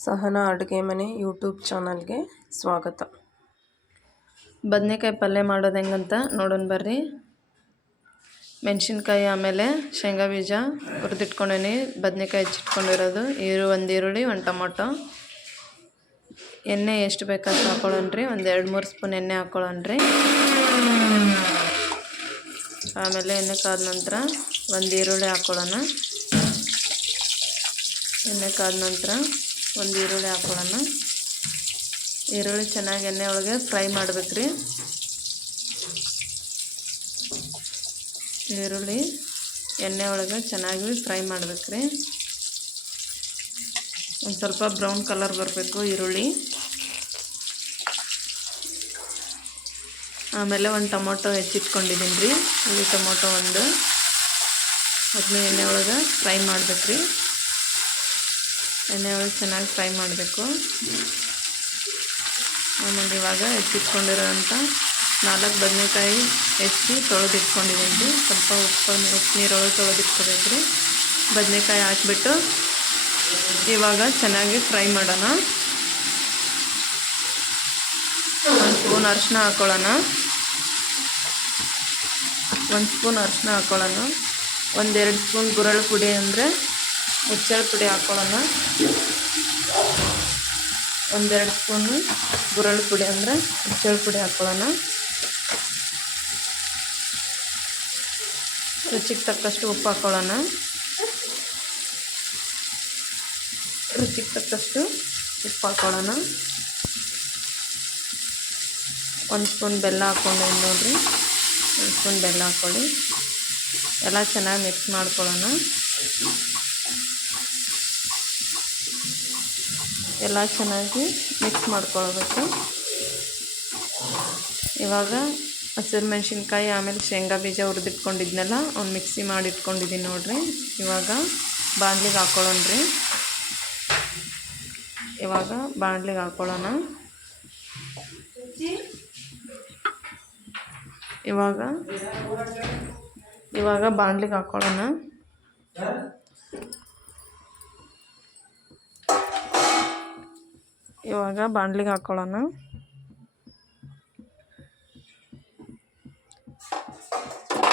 ಸಹನಾ ಅಡುಗೆ ಮನೆ ಯೂಟ್ಯೂಬ್ ಚಾನಲ್ಗೆ ಸ್ವಾಗತ. ಬದನೆಕಾಯಿ ಪಲ್ಯ ಮಾಡೋದು ಹೆಂಗಂತ ನೋಡೋಣ ಬರ್ರಿ. ಮೆಣಸಿನ್ಕಾಯಿ ಆಮೇಲೆ ಶೇಂಗಾ ಬೀಜ ಹುರಿದಿಟ್ಕೊಂಡೇನಿ. ಬದನೆಕಾಯಿ ಹೆಚ್ಚಿಟ್ಕೊಂಡಿರೋದು ಈರು, ಒಂದು ಈರುಳ್ಳಿ, ಒಂದು ಟೊಮೊಟೊ. ಎಣ್ಣೆ ಎಷ್ಟು ಬೇಕಾದ್ರೆ ಹಾಕೊಳ್ಳೋಣ್ರಿ ಒಂದು ಎರಡು ಮೂರು ಸ್ಪೂನ್ ಎಣ್ಣೆ ಹಾಕೊಳ್ಳೋಣ್ರಿ ಆಮೇಲೆ ಎಣ್ಣೆ ಕಾದ ನಂತರ ಒಂದು ಈರುಳ್ಳಿ ಹಾಕೊಳ್ಳೋಣ. ಎಣ್ಣೆ ಕಾದ ನಂತರ ಒಂದು ಈರುಳ್ಳಿ ಹಾಕೊಳ್ಳೋಣ. ಈರುಳ್ಳಿ ಚೆನ್ನಾಗಿ ಎಣ್ಣೆ ಒಳಗೆ ಫ್ರೈ ಮಾಡ್ಬೇಕು ರೀ ಈರುಳ್ಳಿ ಎಣ್ಣೆ ಒಳಗೆ ಚೆನ್ನಾಗಿ ಫ್ರೈ ಮಾಡ್ಬೇಕು ಒಂದು ಸ್ವಲ್ಪ ಬ್ರೌನ್ ಕಲರ್ ಬರಬೇಕು ಈರುಳ್ಳಿ. ಆಮೇಲೆ ಒಂದು ಟೊಮೊಟೊ ಹೆಚ್ಚಿಟ್ಕೊಂಡಿದ್ದೀನಿ ರೀ ಈ ಟೊಮೊಟೊ ಒಂದು. ಅದನ್ನ ಎಣ್ಣೆ ಒಳಗೆ ಫ್ರೈ ಮಾಡ್ಬೇಕು ಎಣ್ಣೆ ಒಳಗೆ ಚೆನ್ನಾಗಿ ಫ್ರೈ ಮಾಡಬೇಕು. ಆಮೇಲೆ ಇವಾಗ ಹೆಚ್ಚಿಟ್ಕೊಂಡಿರೋಂಥ ನಾಲ್ಕು ಬದನೆಕಾಯಿ ಹೆಚ್ಚಿ ತೊಳೆದಿಟ್ಕೊಂಡಿದ್ದೀನಿ. ರೀ ಸ್ವಲ್ಪ ಉಪ್ಪು ಉಪ್ಪು ನೀರೊಳಗೆ ತೊಳೆದಿಟ್ಕೋಬೇಕು ರೀ ಬದನೆಕಾಯಿ ಹಾಕ್ಬಿಟ್ಟು ಇವಾಗ ಚೆನ್ನಾಗಿ ಫ್ರೈ ಮಾಡೋಣ. ಒಂದು ಸ್ಪೂನ್ ಅರಿಶಿನ ಹಾಕ್ಕೊಳ್ಳೋಣ ಒಂದು ಸ್ಪೂನ್ ಅರಿಶಿನ ಹಾಕ್ಕೊಳ್ಳೋಣ ಒಂದೆರಡು ಸ್ಪೂನ್ ಗುರಳು ಪುಡಿ ಅಂದರೆ ಹುಚ್ಚಳ ಪುಡಿ ಹಾಕ್ಕೊಳ್ಳೋಣ ಒಂದೆರಡು ಸ್ಪೂನು ಗುರಳು ಪುಡಿ ಅಂದರೆ ಮುಚ್ಚಳ ಪುಡಿ ಹಾಕ್ಕೊಳ್ಳೋಣ ರುಚಿಗೆ ತಕ್ಕಷ್ಟು ಉಪ್ಪು ಹಾಕ್ಕೊಳ್ಳೋಣ ರುಚಿಗೆ ತಕ್ಕಷ್ಟು ಉಪ್ಪು ಹಾಕ್ಕೊಳ್ಳೋಣ ಒಂದು ಸ್ಪೂನ್ ಬೆಲ್ಲ ಹಾಕ್ಕೊಂಡು ನೋಡಿರಿ. ಒಂದು ಸ್ಪೂನ್ ಬೆಲ್ಲ ಹಾಕ್ಕೊಳ್ಳಿ ಎಲ್ಲ ಚೆನ್ನಾಗಿ ಮಿಕ್ಸ್ ಮಾಡ್ಕೊಳ್ಳೋಣ. ಎಲ್ಲ ಚೆನ್ನಾಗಿ ಮಿಕ್ಸ್ ಮಾಡ್ಕೊಳ್ಬೇಕು. ಇವಾಗ ಹಸಿರು ಮೆಣಸಿನ್ಕಾಯಿ, ಆಮೇಲೆ ಶೇಂಗಾ ಬೀಜ ಹುರಿದಿಟ್ಕೊಂಡಿದ್ನಲ್ಲ, ಅವ್ನು ಮಿಕ್ಸಿ ಮಾಡಿ ಇಟ್ಕೊಂಡಿದ್ದೀನಿ ನೋಡಿರಿ. ಇವಾಗ ಬಾಣ್ಲಿಗೆ ಹಾಕ್ಕೊಳ್ಳೋಣ್ರಿ ಇವಾಗ ಬಾಣಲಿಗೆ ಹಾಕ್ಕೊಳ್ಳೋಣ ಇವಾಗ ಇವಾಗ ಬಾಣ್ಲಿಗೆ ಹಾಕ್ಕೊಳ್ಳೋಣ ಇವಾಗ ಬಾಣಲಿಗೆ ಹಾಕ್ಕೊಳ್ಳೋಣ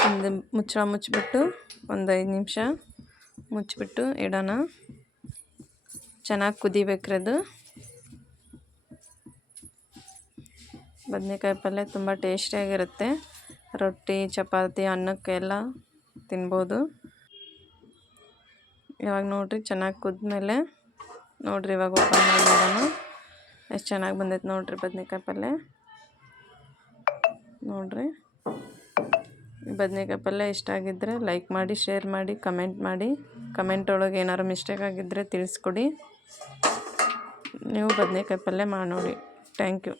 ಒಂದು ಮುಚ್ಚಳ ಮುಚ್ಚಿಬಿಟ್ಟು ಒಂದು ಐದು ನಿಮಿಷ ಮುಚ್ಚಿಬಿಟ್ಟು ಇಡೋಣ. ಚೆನ್ನಾಗಿ ಕುದಿಬೇಕ್ರಿ ಅದು. ಬದನೆಕಾಯಿ ಪಲ್ಯ ತುಂಬ ಟೇಸ್ಟಿಯಾಗಿರುತ್ತೆ ರೊಟ್ಟಿ, ಚಪಾತಿ ಅನ್ನಕ್ಕೆಲ್ಲ ತಿನ್ಬೋದು. ಇವಾಗ ನೋಡಿರಿ ಚೆನ್ನಾಗಿ ಕುದ್ಮೇಲೆ ನೋಡಿರಿ ಇವಾಗ ಓಪನ್ ಮಾಡಿ ನೋಡೋಣ ಎಷ್ಟು ಚೆನ್ನಾಗಿ ಬಂದೈತೆ ನೋಡಿರಿ ಬದ್ನೆಕಾಯಿ ಪಲ್ಯ? ನೋಡಿರಿ. ಬದ್ನೆಕಾಯಿ ಪಲ್ಯ ಇಷ್ಟ ಆಗಿದ್ದರೆ ಲೈಕ್ ಮಾಡಿ ಶೇರ್ ಮಾಡಿ ಕಮೆಂಟ್ ಮಾಡಿ. ಕಮೆಂಟ್ ಒಳಗೆ ಏನಾರು ಮಿಸ್ಟೇಕ್ ಆಗಿದ್ದರೆ ತಿಳಿಸ್ಕೊಡಿ. ನೀವು ಬದನೇಕಾಯಿ ಪಲ್ಯ ಮಾಡಿ ನೋಡಿ. Thank you